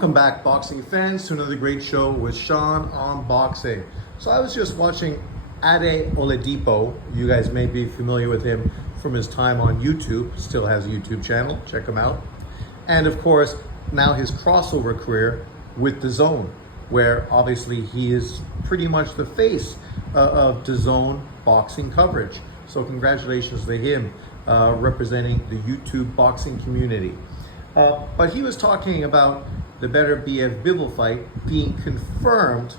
Welcome back, boxing fans, to another great show with Sean on boxing. So I was just watching Ade Oladipo. You guys may be familiar with him from his time on YouTube. Still has a YouTube channel. Check him out. And of course, now his crossover career with DAZN, where obviously he is pretty much the face of DAZN boxing coverage. So congratulations to him representing the YouTube boxing community. But he was talking about the Beterbiev Bivol fight being confirmed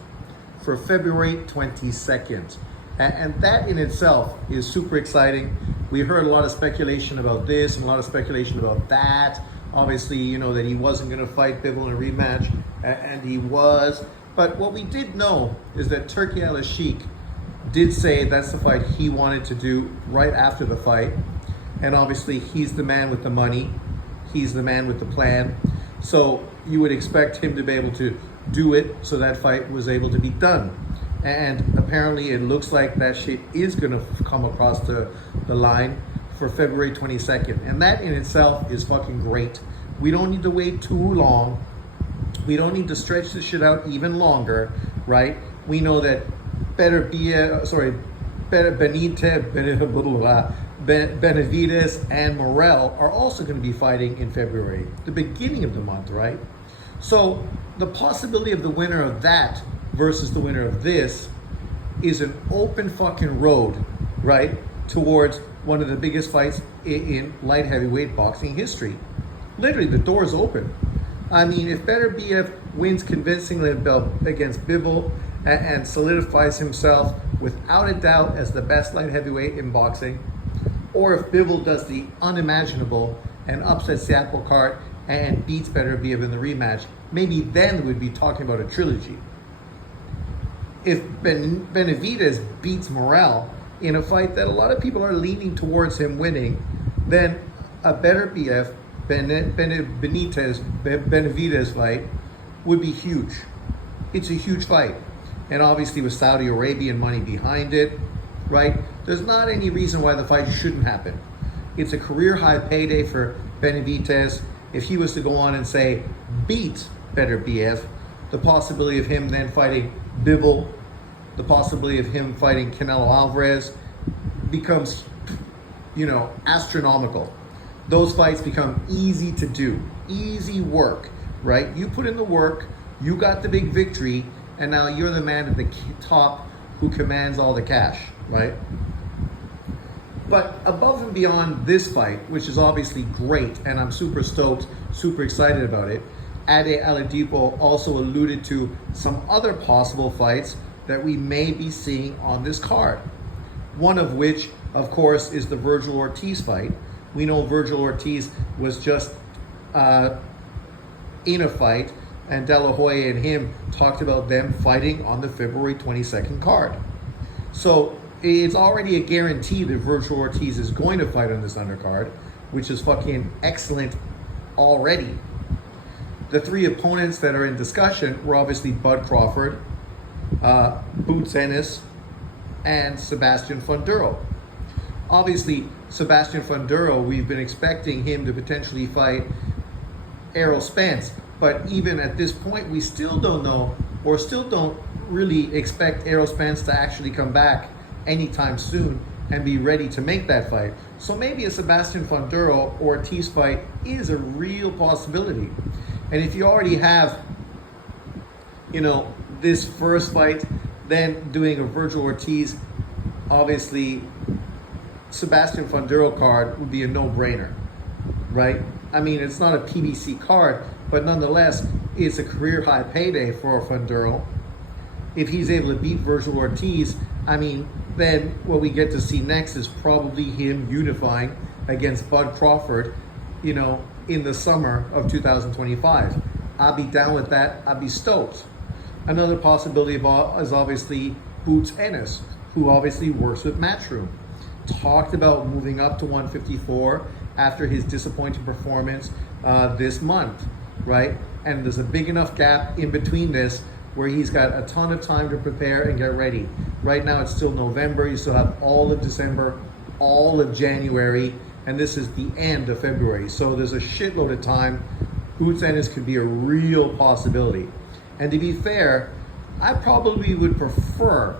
for February 22nd. And that in itself is super exciting. We heard a lot of speculation about this and a lot of speculation about that. Obviously, you know, that he wasn't going to fight Bivol in a rematch, and he was. But what we did know is that Turki Al-Sheikh did say that's the fight he wanted to do right after the fight. And obviously, he's the man with the money. He's the man with the plan. So you would expect him to be able to do it so that fight was able to be done. And apparently it looks like that shit is going to come across the line for February 22nd. And that in itself is fucking great. We don't need to wait too long. We don't need to stretch this shit out even longer, right? We know that Benavidez and Morel are also going to be fighting in February, the beginning of the month, right? So the possibility of the winner of that versus the winner of this is an open fucking road, right, towards one of the biggest fights in light heavyweight boxing history. Literally, the door's open. I mean, if Beterbiev wins convincingly against Bivol and solidifies himself without a doubt as the best light heavyweight in boxing, or if Bivol does the unimaginable and upsets the apple cart and beats Beterbiev in the rematch, maybe then we'd be talking about a trilogy. If Benavidez beats Morel in a fight that a lot of people are leaning towards him winning, then a Beterbiev Benavidez fight would be huge. It's a huge fight. And obviously with Saudi Arabian money behind it, right? There's not any reason why the fight shouldn't happen. It's a career high payday for Benavidez. If he was to go on and say, beat Beterbiev, the possibility of him then fighting Bivol, the possibility of him fighting Canelo Alvarez becomes, you know, astronomical. Those fights become easy to do, easy work, right? You put in the work, you got the big victory, and now you're the man at the top who commands all the cash, right? But above and beyond this fight, which is obviously great, and I'm super stoked, super excited about it, Ade Oladipo also alluded to some other possible fights that we may be seeing on this card. One of which, of course, is the Virgil Ortiz fight. We know Virgil Ortiz was just in a fight, and De La Hoya and him talked about them fighting on the February 22nd card. So it's already a guarantee that Virgil Ortiz is going to fight on this undercard, which is fucking excellent already. The three opponents that are in discussion were obviously Bud Crawford, Boots Ennis, and Sebastian Funduro. Obviously, Sebastian Funduro, we've been expecting him to potentially fight Errol Spence, but even at this point, we still don't know, or still don't really expect Errol Spence to actually come back anytime soon and be ready to make that fight. So maybe a Sebastian Funduro Ortiz fight is a real possibility. And if you already have, you know, this first fight, then doing a Virgil Ortiz, obviously Sebastian Funduro card would be a no-brainer, right? I mean, it's not a PBC card, but nonetheless, it's a career high payday for Funduro. If he's able to beat Virgil Ortiz, I mean, then what we get to see next is probably him unifying against Bud Crawford, you know, in the summer of 2025. I'll be down with that. I'll be stoked. Another possibility is obviously Boots Ennis, who obviously works with Matchroom. Talked about moving up to 154 after his disappointing performance this month, right? And there's a big enough gap in between this where he's got a ton of time to prepare and get ready. Right now it's still November, you still have all of December, all of January, and this is the end of February. So there's a shitload of time Boots Ennis could be a real possibility. And to be fair, I probably would prefer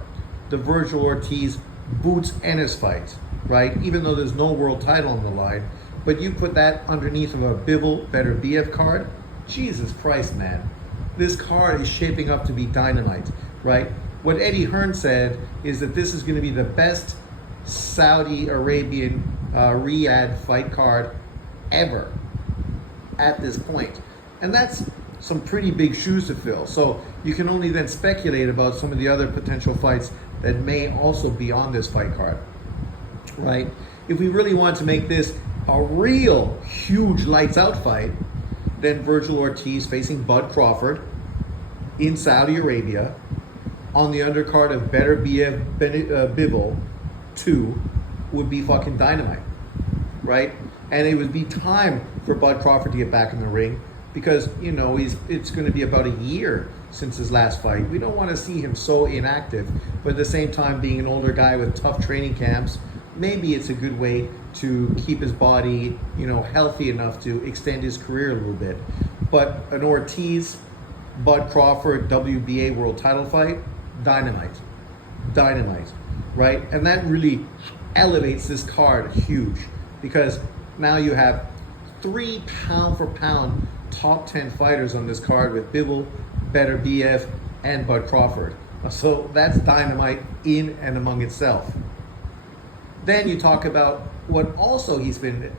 the Virgil Ortiz Boots Ennis fight, right? Even though there's no world title on the line, but you put that underneath of a Bivol Beterbiev card, Jesus Christ, man. This card is shaping up to be dynamite, right? What Eddie Hearn said is that this is going to be the best Saudi Arabian Riyadh fight card ever at this point. And that's some pretty big shoes to fill. So you can only then speculate about some of the other potential fights that may also be on this fight card, right? If we really want to make this a real huge lights out fight, then Virgil Ortiz facing Bud Crawford in Saudi Arabia on the undercard of Beterbiev Bivol 2 would be fucking dynamite, right? And it would be time for Bud Crawford to get back in the ring because, you know, it's going to be about a year since his last fight. We don't want to see him so inactive, but at the same time, being an older guy with tough training camps, maybe it's a good way to keep his body, you know, healthy enough to extend his career a little bit. But an Ortiz, Bud Crawford, WBA world title fight, dynamite, right? And that really elevates this card huge because now you have 3 pound for pound top 10 fighters on this card with Bivol, Beterbiev, and Bud Crawford. So that's dynamite in and among itself. Then you talk about what also he's been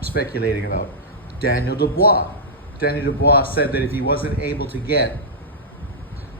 speculating about, Daniel Dubois. Daniel Dubois said that if he wasn't able to get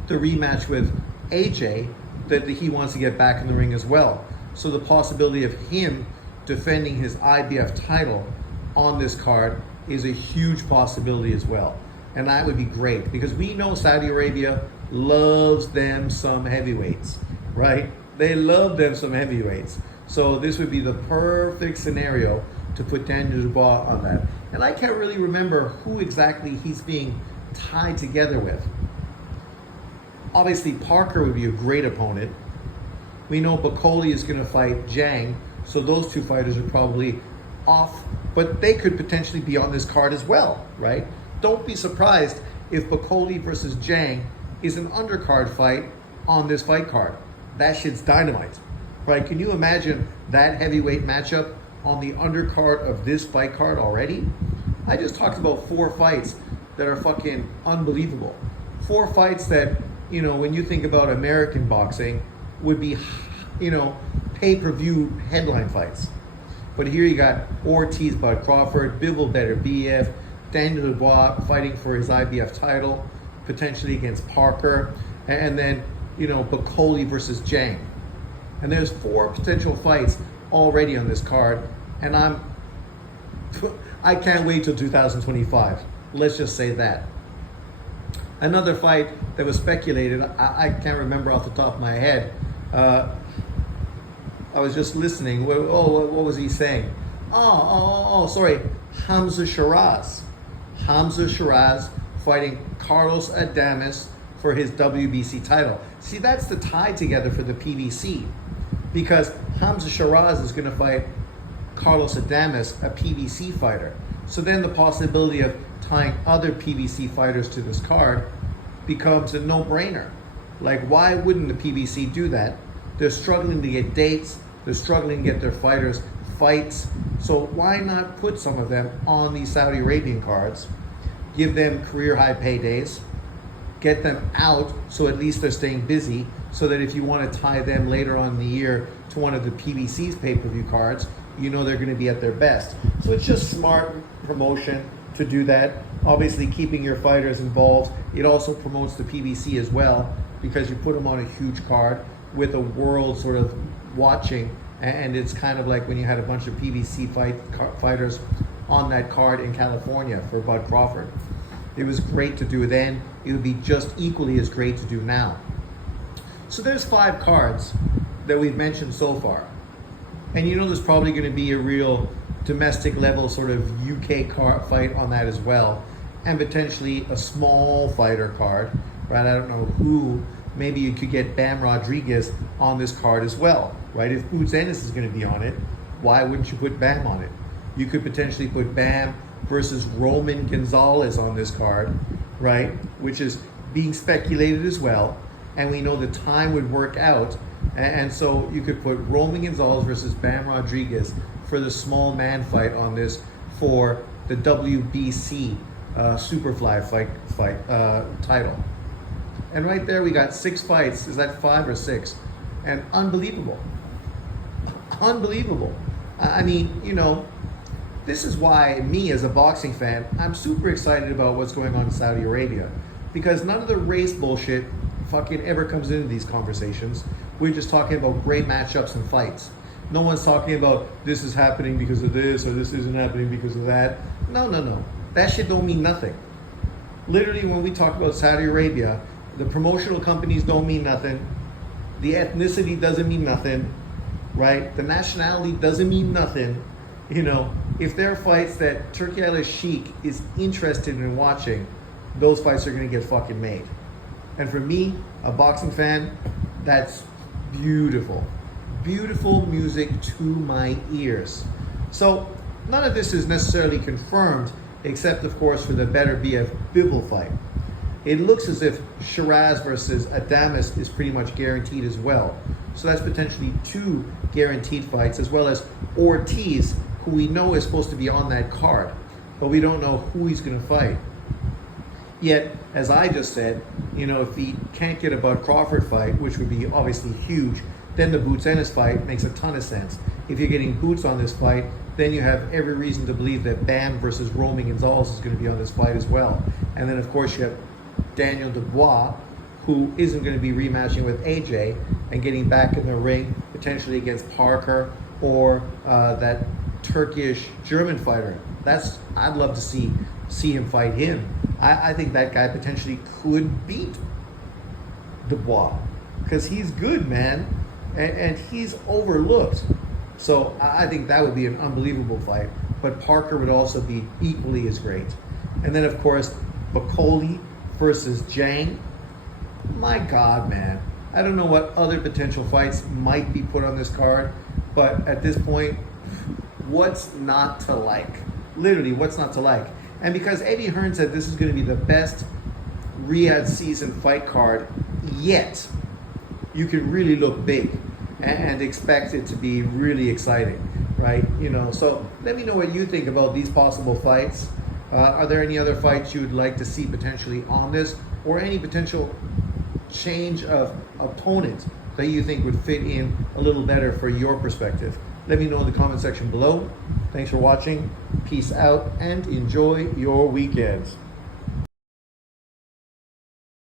the rematch with AJ, that he wants to get back in the ring as well. So the possibility of him defending his IBF title on this card is a huge possibility as well. And that would be great because we know Saudi Arabia loves them some heavyweights, right? They love them some heavyweights. So this would be the perfect scenario to put Daniel Dubois on that. And I can't really remember who exactly he's being tied together with. Obviously, Parker would be a great opponent. We know Bacoli is going to fight Zhang, so those two fighters are probably off, but they could potentially be on this card as well, right? Don't be surprised if Bacoli versus Zhang is an undercard fight on this fight card. That shit's dynamite, right? Can you imagine that heavyweight matchup on the undercard of this fight card already? I just talked about 4 fights that are fucking unbelievable. 4 fights that, you know, when you think about American boxing, would be, you know, pay-per-view headline fights. But here you got Ortiz, Bud Crawford, Bivol Beterbiev, Daniel Dubois fighting for his IBF title, potentially against Parker, and then, you know, Bacoli versus Zhang. And there's 4 potential fights already on this card, and I can't wait till 2025. Let's just say that. Another fight that was speculated, I can't remember off the top of my head. I was just listening. What was he saying? Sorry. Hamza Shiraz. Hamza Shiraz fighting Carlos Adames for his WBC title. See, that's the tie together for the PBC. Because Hamza Shiraz is going to fight Carlos Adames, a PBC fighter. So then the possibility of tying other PBC fighters to this card becomes a no-brainer. Like, why wouldn't the PBC do that? They're struggling to get dates. They're struggling to get their fighters fights. So why not put some of them on these Saudi Arabian cards, give them career high paydays, get them out so at least they're staying busy, so that if you want to tie them later on in the year to one of the PBC's pay-per-view cards, you know they're going to be at their best. So it's just smart promotion to do that. Obviously, keeping your fighters involved. It also promotes the PBC as well because you put them on a huge card with a world sort of watching, and it's kind of like when you had a bunch of PBC fighters on that card in California for Bud Crawford. It was great to do then. It would be just equally as great to do now. So there's 5 cards that we've mentioned so far. And you know there's probably going to be a real domestic level sort of UK card fight on that as well. And potentially a small fighter card, right? I don't know who. Maybe you could get Bam Rodriguez on this card as well, right? If Boots Ennis is going to be on it, why wouldn't you put Bam on it? You could potentially put Bam versus Roman Gonzalez on this card, right? Which is being speculated as well. And we know the time would work out. And so you could put Roman Gonzalez versus Bam Rodriguez for the small man fight on this for the WBC Superfly fight title. And right there we got 6 fights. Is that 5 or 6? And unbelievable. Unbelievable. I mean, you know, this is why me as a boxing fan, I'm super excited about what's going on in Saudi Arabia. Because none of the race bullshit fucking ever comes into these conversations. We're just talking about great matchups and fights. No one's talking about this is happening because of this or this isn't happening because of that. No. That shit don't mean nothing. Literally, when we talk about Saudi Arabia, the promotional companies don't mean nothing. The ethnicity doesn't mean nothing, right? The nationality doesn't mean nothing. You know, if there are fights that Turki Al-Sheikh is interested in watching, those fights are going to get fucking made. And for me, a boxing fan, that's beautiful. Beautiful music to my ears. So none of this is necessarily confirmed, except of course for the Beterbiev Bivol fight. It looks as if Shiraz versus Adames is pretty much guaranteed as well. So that's potentially 2 guaranteed fights, as well as Ortiz, who we know is supposed to be on that card, but we don't know who he's going to fight. Yet, as I just said, you know, if he can't get a Bud Crawford fight, which would be obviously huge, then the Boots Ennis fight makes a ton of sense. If you're getting Boots on this fight, then you have every reason to believe that Bam versus Roman Gonzalez is going to be on this fight as well. And then, of course, you have Daniel Dubois, who isn't going to be rematching with AJ and getting back in the ring, potentially against Parker or that Turkish-German fighter. I'd love to see him fight him. I think that guy potentially could beat Dubois because he's good, man, and he's overlooked. So I think that would be an unbelievable fight. But Parker would also be equally as great. And then, of course, Bakoli versus Jang. My God, man. I don't know what other potential fights might be put on this card, but at this point, what's not to like? Literally, what's not to like? And because Eddie Hearn said this is going to be the best Riyadh season fight card yet, you can really look big and expect it to be really exciting, right? You know, so let me know what you think about these possible fights. Are there any other fights you would like to see potentially on this, or any potential change of opponent that you think would fit in a little better for your perspective? Let me know in the comment section below. Thanks for watching. Peace out and enjoy your weekends.